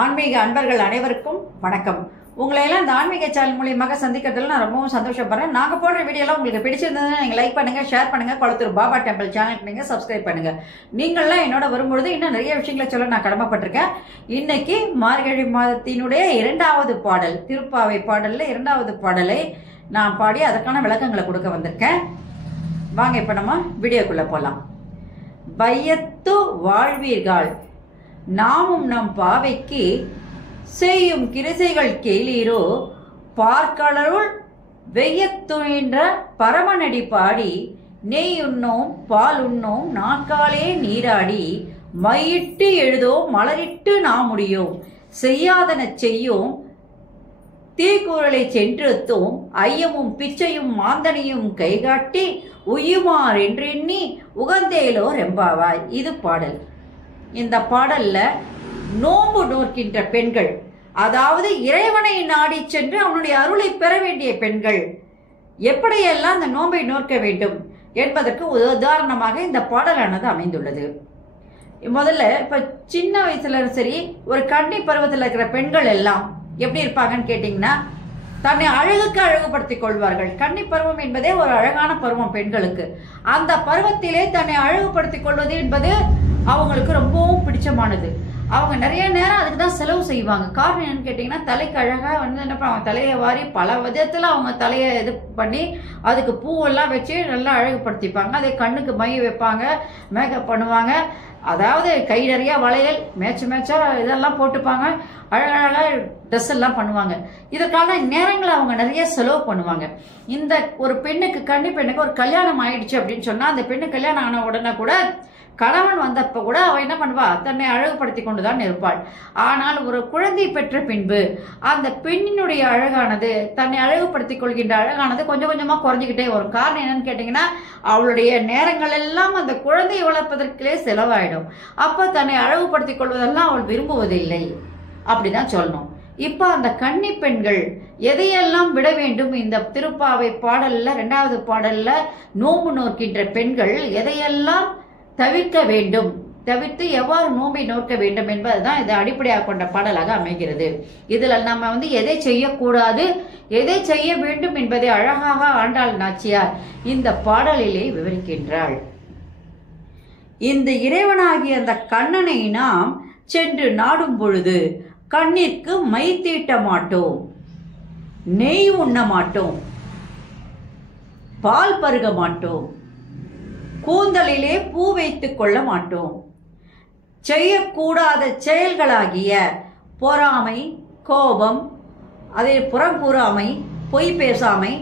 ஆன்மீக அன்பர்கள் அனைவருக்கும் வணக்கம். உங்களை எல்லாம் இந்த ஆன்மீக சேனல் மூலியமாக சந்திக்கிறதுல நான் ரொம்பவும் சந்தோஷப்படுறேன். நாங்கள் போடுற வீடியோலாம் உங்களுக்கு பிடிச்சிருந்ததுன்னா நீங்கள் லைக் பண்ணுங்கள், ஷேர் பண்ணுங்கள். கொளத்தூர் பாபா டெம்பிள் சேனலுக்கு நீங்கள் சப்ஸ்கிரைப் பண்ணுங்கள். நீங்கள்லாம் என்னோட வரும்பொழுது இன்னும் நிறைய விஷயங்களை சொல்ல நான் கடமைப்பட்டிருக்கேன். இன்னைக்கு மார்கழி மாதத்தினுடைய 2வது பாடல், திருப்பாவை பாடலில் 2வது பாடலை நான் பாடி அதற்கான விளக்கங்களை கொடுக்க வந்திருக்கேன். வாங்க இப்போ நம்ம வீடியோக்குள்ளே போகலாம். வையத்து வாழ்வீர்கள் நாமும் நம் பாவைக்கு செய்யும் கிரிசைகள் கேளீரோ, பார்க்கடலுள் வெய்யத்துணின்ற பரமநடி பாடி நெய் உண்ணோம் பால் உண்ணோம் நாக்காலே நீராடி மையிட்டு எழுதோம் மலரிட்டு நாம் முடியோம் செய்யாதன செய்யோம் தீக்குறளை சென்றெடுத்தோம் ஐயமும் பிச்சையும் மாந்தனையும் கைகாட்டி உயுமார் என்றெண்ணி உகந்தேலோ ரெம்பாவாய். இது பாடல். இந்த பாடல்ல நோன்பு நோக்கின்ற பெண்கள், அதாவது இறைவனை நாடி சென்று அவனுடைய அருளை பெற வேண்டிய பெண்கள் எப்படியெல்லாம் அந்த நோன்பை நோக்க வேண்டும் என்பதற்கு உதாரணமாக இந்த பாடலானது அமைந்துள்ளது. முதல்ல இப்ப சின்ன வயசுல சரி, ஒரு கன்னி பருவத்தில் இருக்கிற பெண்கள் எல்லாம் எப்படி இருப்பாங்கன்னு கேட்டீங்கன்னா, தன்னை அழகுக்கு அழகுபடுத்திக் கொள்வார்கள். கன்னி பருவம் என்பதே ஒரு அழகான பருவம் பெண்களுக்கு. அந்த பருவத்திலே தன்னை அழகுபடுத்திக் கொள்வது என்பது அவங்களுக்கு ரொம்பவும் பிடிச்சமானது. அவங்க நிறைய நேரம் அதுக்கு தான் செலவு செய்வாங்க. காரணம் என்னன்னு கேட்டிங்கன்னா, தலைக்கு அழகாக என்ன பண்ணுவாங்க, தலையை வாரி பல விதத்தில் அவங்க தலையை இது பண்ணி அதுக்கு பூவெல்லாம் வச்சு நல்லா அழகுபடுத்திப்பாங்க. அதே கண்ணுக்கு மை வைப்பாங்க, மேக்கப் பண்ணுவாங்க. அதாவது கை நிறையா வளையல் மேட்சா இதெல்லாம் போட்டுப்பாங்க. அழகழகாக ட்ரெஸ் எல்லாம் பண்ணுவாங்க. இதற்கான நேரங்களை அவங்க நிறைய செலவு பண்ணுவாங்க. இந்த ஒரு பெண்ணுக்கு, கன்னி பெண்ணுக்கு ஒரு கல்யாணம் ஆயிடுச்சு அப்படின்னு சொன்னால், அந்த பெண்ணு கல்யாணம் ஆன உடனே கூட கணவன் வந்தப்ப கூட அவ என்ன பண்ணுவா, தன்னை அழகுபடுத்தி கொண்டுதான் இருப்பாள். ஆனால் ஒரு குழந்தை பெற்ற பின்பு அந்த பெண்ணினுடைய அழகானது, தன்னை அழகுபடுத்திக் கொள்கின்ற அழகானது கொஞ்சம் கொஞ்சமா குறைஞ்சிக்கிட்டே வரும். காரணம் என்னன்னு கேட்டீங்கன்னா, அவளுடைய நேரங்கள் எல்லாம் அந்த குழந்தையை வளர்ப்பதற்கே செலவாயிடும். அப்ப தன்னை அழகுபடுத்திக் கொள்வதெல்லாம் அவள் விரும்புவதில்லை அப்படிதான் சொல்லணும். இப்ப அந்த கன்னி பெண்கள் எதையெல்லாம் விட வேண்டும், இந்த திருப்பாவை பாடல்ல 2வது பாடல்ல நோன்பு நோக்கின்ற பெண்கள் எதையெல்லாம் தவிர்க்க வேண்டும், தவிர்த்து எவ்வாறு நோன்பை நோக்க வேண்டும் என்பதுதான் இதை அடிப்படையாக கொண்ட பாடலாக அமைகிறது. இதுல நம்ம எதை செய்யக்கூடாது, எதை செய்ய வேண்டும் என்பதை அழகாக ஆண்டாள் நாச்சியார் இந்த பாடலிலே விவரிக்கின்றாள். இந்த இறைவனாகிய அந்த கண்ணனை நாம் சென்று நாடும் பொழுது கண்ணிற்கு மை தீட்ட மாட்டோம், நெய் உண்ண மாட்டோம், பால் பருக மாட்டோம், கூந்தலிலே பூ வைத்துக் கொள்ள மாட்டோம். செய்யக்கூடாத செயல்களாகிய பொறாமை, கோபம், அதே புறங்கூறாமை, பொய் பேசாமை,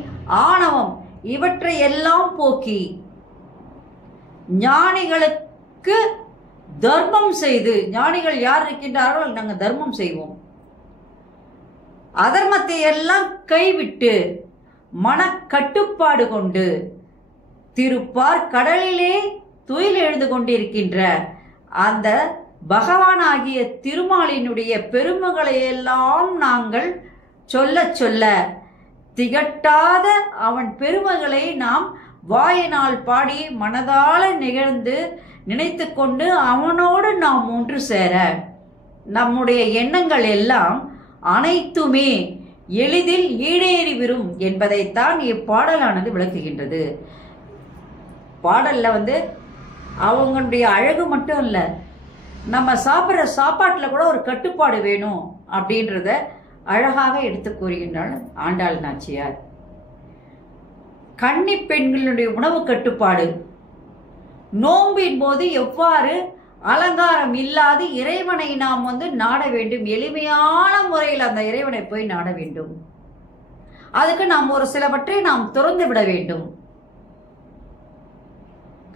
ஆணவம் இவற்றை எல்லாம் போக்கி ஞானிகளுக்கு தர்மம் செய்து, ஞானிகள் யார் இருக்கின்றார்களோ நாங்கள் தர்மம் செய்வோம், அதர்மத்தை எல்லாம் கைவிட்டு மனக்கட்டுப்பாடு கொண்டு திருப்பார் கடலிலே துயில் எழுந்து கொண்டிருக்கின்ற அந்த பகவானாகிய திருமாலினுடைய பெருமைகளை எல்லாம் நாங்கள் சொல்ல சொல்ல திகட்டாத அவன் பெருமைகளை நாம் வாயினால் பாடி மனதால நிகழ்ந்து நினைத்து கொண்டு அவனோடு நாம் ஒன்று சேர நம்முடைய எண்ணங்கள் எல்லாம் அனைத்துமே எளிதில் ஈடேறி வரும் என்பதைத்தான் இப்பாடலானது விளக்குகின்றது. பாடல்ல அவங்களுடைய அழகு மட்டும் இல்ல, நம்ம சாப்பிட்ற சாப்பாட்டில் கூட ஒரு கட்டுப்பாடு வேணும் அப்படின்றத அழகாக எடுத்து கூறுகின்றாள் ஆண்டாள் நாச்சியார். கன்னி பெண்களுடைய உணவு கட்டுப்பாடு, நோம்பின் போது எவ்வாறு அலங்காரம் இல்லாது இறைவனை நாம் நாட வேண்டும், எளிமையான முறையில் அந்த இறைவனை போய் நாட வேண்டும். அதுக்கு நாம் ஒரு சிலவற்றை நாம் திறந்து விட வேண்டும்.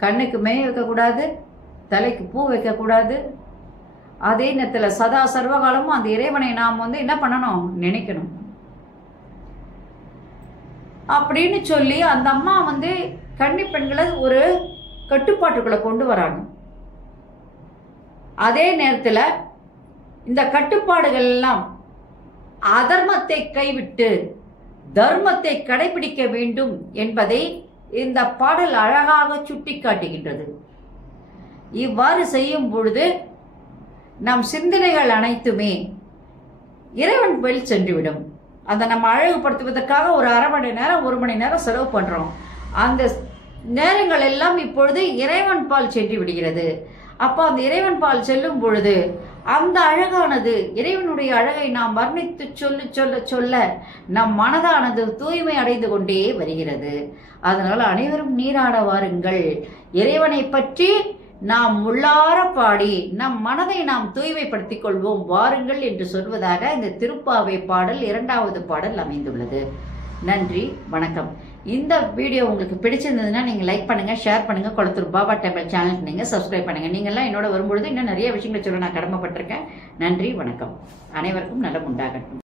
கண்ணுக்கு மை வைக்கக்கூடாது, தலைக்கு பூ வைக்கக்கூடாது. அதே நேரத்தில் சதா சர்வகாலமும் அந்த இறைவனை நாம் என்ன பண்ணணும், நினைக்கணும் அப்படின்னு சொல்லி அந்த அம்மா கன்னி பெண்களை ஒரு கட்டுப்பாட்டுக்குள்ள கொண்டு வராங்க. அதே நேரத்தில் இந்த கட்டுப்பாடுகள் எல்லாம் அதர்மத்தை கைவிட்டு தர்மத்தை கடைபிடிக்க வேண்டும் என்பதை இந்த பாடல் அழகாக சுட்டி காட்டுகின்றது. இவ்வாறு செய்யும் பொழுது நம் சிந்தனைகள் அனைத்துமே இறைவன் கோயில் சென்றுவிடும். அதை நம்ம அழகுபடுத்துவதற்காக ஒரு அரை மணி நேரம் 1 மணி நேரம் செலவு பண்ணுறோம். அந்த நேரங்கள் எல்லாம் இப்பொழுது இறைவன் பால் சென்று விடுகிறது. அப்போ அந்த இறைவன் பால் செல்லும் பொழுது அந்த அழகானது, இறைவனுடைய அழகை நாம் வர்ணித்து சொல்ல சொல்ல சொல்ல நம் மனதானது தூய்மை அடைந்து கொண்டே வருகிறது. அதனால் அனைவரும் நீராட வாருங்கள். இறைவனை பற்றி நாம் உள்ளார பாடி நம் மனதை நாம் தூய்மைப்படுத்திக் கொள்வோம் வாருங்கள் என்று சொல்வதாக இந்த திருப்பாவை பாடல் 2வது பாடல் அமைந்துள்ளது. நன்றி, வணக்கம். இந்த வீடியோ உங்களுக்கு பிடிச்சிருந்ததுன்னா நீங்கள் லைக் பண்ணுங்கள், ஷேர் பண்ணுங்கள். கொளத்தூர் பாபா டெம்பிள் சேனலுக்கு நீங்கள் சப்ஸ்கிரைப் பண்ணுங்கள். நீங்கள்லாம் என்னோட வரும்பொழுது இன்னும் நிறைய விஷயங்களை சொல்ல நான் கடமைப்பட்டிருக்கேன். நன்றி, வணக்கம். அனைவருக்கும் நலம் உண்டாகட்டும்.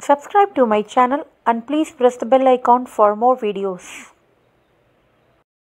Subscribe to my channel and please press the bell icon for more videos.